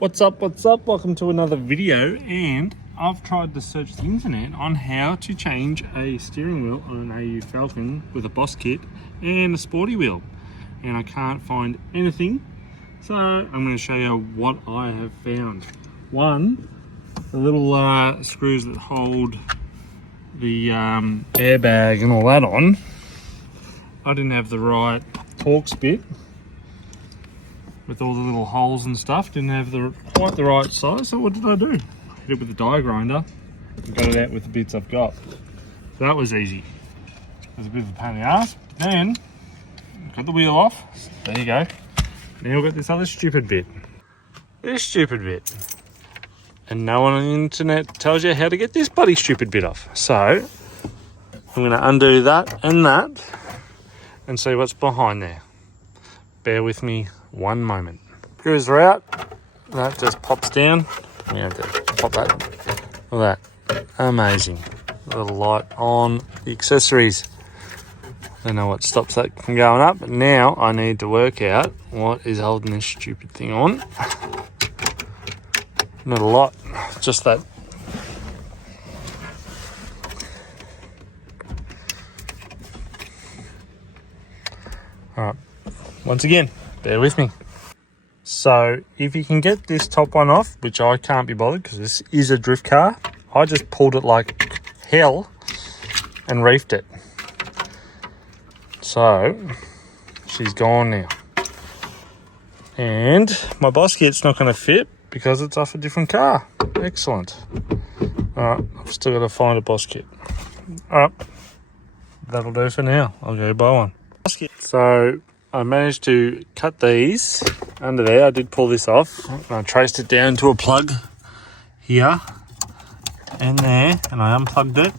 What's up, welcome to another video. And I've tried to search the internet on how to change a steering wheel on an AU Falcon with a Boss kit and a sporty wheel, and I can't find anything, so I'm going to show you what I have found. One, the little screws that hold the airbag and all that on, I didn't have the right Torx bit with all the little holes and stuff, didn't have quite the right size. So what did I do? Hit it with a die grinder and got it out with the bits I've got. So that was easy. It was a bit of a pain in the ass. Then got the wheel off. There you go. Now we've got this other stupid bit. This stupid bit. And no one on the internet tells you how to get this bloody stupid bit off. So I'm going to undo that and see what's behind there. Bear with me one moment. Screws are out. That just pops down. You have to pop that. Look at that. Amazing. A little light on the accessories. I don't know what stops that from going up, but now I need to work out what is holding this stupid thing on. Not a lot, just that. Alright, once again, bear with me. So if you can get this top one off, which I can't be bothered because this is a drift car, I just pulled it like hell and reefed it. So she's gone now. And my Boss kit's not going to fit because it's off a different car. Excellent. Alright, I've still got to find a Boss kit. Alright, that'll do for now. I'll go buy one. So I managed to cut these under there. I did pull this off. And I traced it down to a plug here and there, and I unplugged it,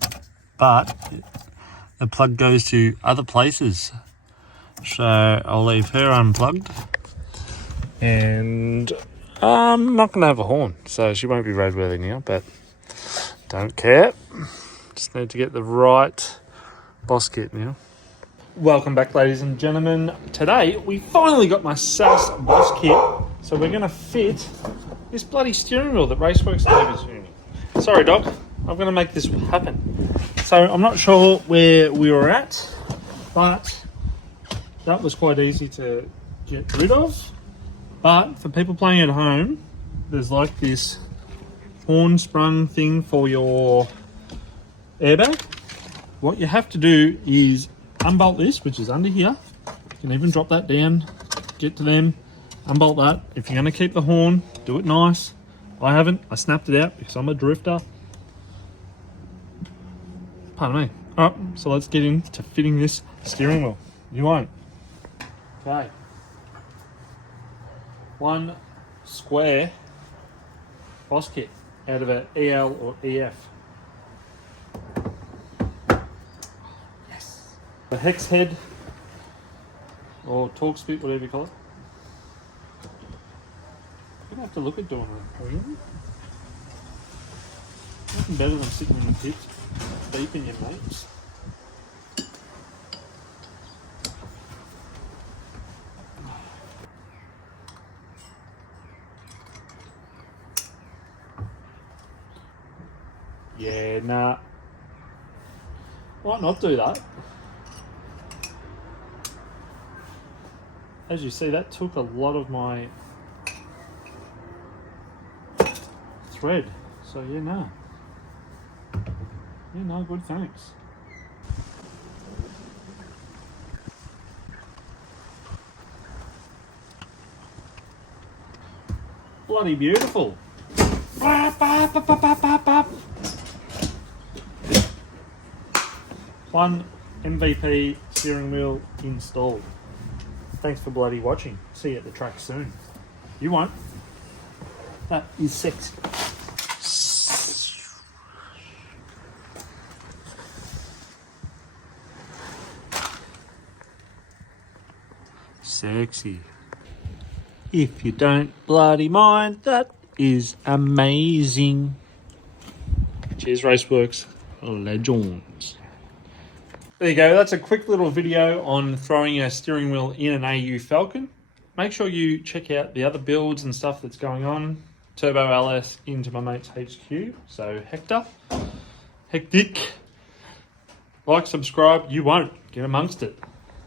but the plug goes to other places. So I'll leave her unplugged, and I'm not going to have a horn, so she won't be roadworthy now, but don't care. Just need to get the right Boss kit now. Welcome back, ladies and gentlemen. Today we finally got my SAS Boss kit, so we're going to fit this bloody steering wheel that Raceworks gave us. Sorry, Doc, I'm going to make this happen. So I'm not sure where we were at, but that was quite easy to get rid of. But for people playing at home, there's like this horn sprung thing for your airbag. What you have to do is unbolt this, which is under here. You can even drop that down, get to them, unbolt that. If you're going to keep the horn, do it nice. I haven't. I snapped it out because I'm a drifter. Pardon me. Alright, so let's get into fitting this steering wheel. You won't. Okay. One square Boss kit out of an EL or EF. The hex head or Torx bit, whatever you call it. You're gonna have to look at doing it. Nothing better than sitting in the pit, beeping your mates. Yeah, nah. Might not do that. As you see, that took a lot of my thread. So yeah, no. Yeah, no, good, thanks. Bloody beautiful. One MVP steering wheel installed. Thanks for bloody watching. See you at the track soon. You won't. That is sexy. Sexy. If you don't bloody mind, that is amazing. Cheers, Raceworks legends. There you go, that's a quick little video on throwing a steering wheel in an AU Falcon. Make sure you check out the other builds and stuff that's going on. Turbo LS into my mate's HQ. So Hector, Hectic, like, subscribe, you won't get amongst it.